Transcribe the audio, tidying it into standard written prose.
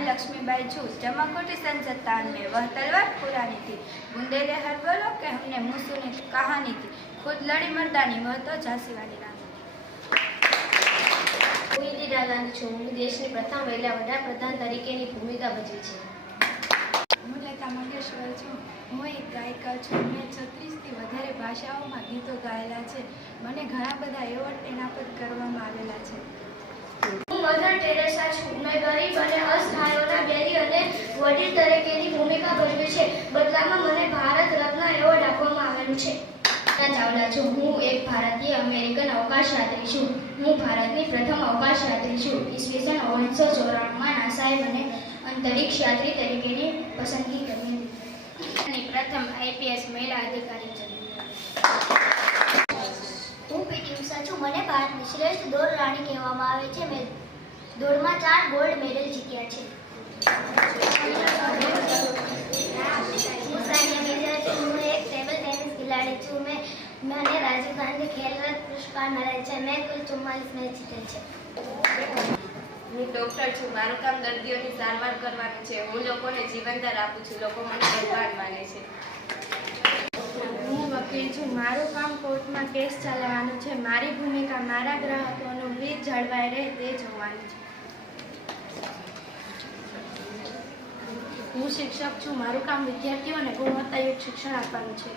रानी लक्ष्मीबाई छू। जमाकोटी संसत्तान में वह तलवार पुरानी थी। बुंदेले हर बोलो कि हमने मुँह सुनी कहानी थी। खुद लड़ी मर्दानी वह तो झांसी वाली रानी હું ઇન્દિરા ગાંધી છું। હું દેશની પ્રથમ મહિલા વડાપ્રધાન તરીકેની ભૂમિકા ભજવી છે। હું લતા મંગેશકર છું। હું એક ગાયિકા છું। મેં 36થી વધારે ભાષાઓમાં ગીતો ગાયેલા છે। મને ઘણા બધા એવોર્ડ એનાપત કરવામાં આવેલા છે। હું મધર ટેરેસા છું। મેં ગરીબ અને અસહાયોના બેલી અને વડીલ તરીકેની ભૂમિકા ભજવી છે। બદલામાં મને ભારત રત્ન એવોર્ડ આપવામાં આવેલું છે। ચાવડા છું। હું એક ભારતીય અમેરિકન અવકાશયાત્રી છું। હું ભારતની પ્રથમ અવકાશયાત્રી છું। ઈસવીસન 1994માં નાસાએ મને અંતરિક્ષ યાત્રી તરીકેની પસંદગી કરી હતી। પ્રથમ આઈપીએસ મહિલા અધિકારી છું। હું પીટી ઉષા છું। મને ભારતની શ્રેષ્ઠ દોડ રાણી કહેવામાં આવે છે। મેં દોડમાં 4 ગોલ્ડ મેડલ જીત્યા છે। હું સાનિયા મિર્ઝા છું। હું એક ટેબલ ટેનિસ ખેલાડી છું। मैंने राजीव गांधी खेल रत्न पुरस्कार મળેલ છે। મેં કુલ 44 મેચ જીતેલ છે। હું ડૉક્ટર છું। મારું કામ દર્દીઓની સારવાર કરવાનું છે। હું લોકોને જીવનદાન આપું છું। લોકો મને ભગવાન માને છે। હું વકીલ છું। મારું કામ કોર્ટમાં કેસ ચલાવવાનું છે। મારી ભૂમિકા મારા ગ્રાહકોનું હિત જળવાઈ રહે તે જોવાની છે। હું શિક્ષક છું। મારું કામ વિદ્યાર્થીઓને ગુણવત્તાયુક્ત શિક્ષણ આપવાનું છે।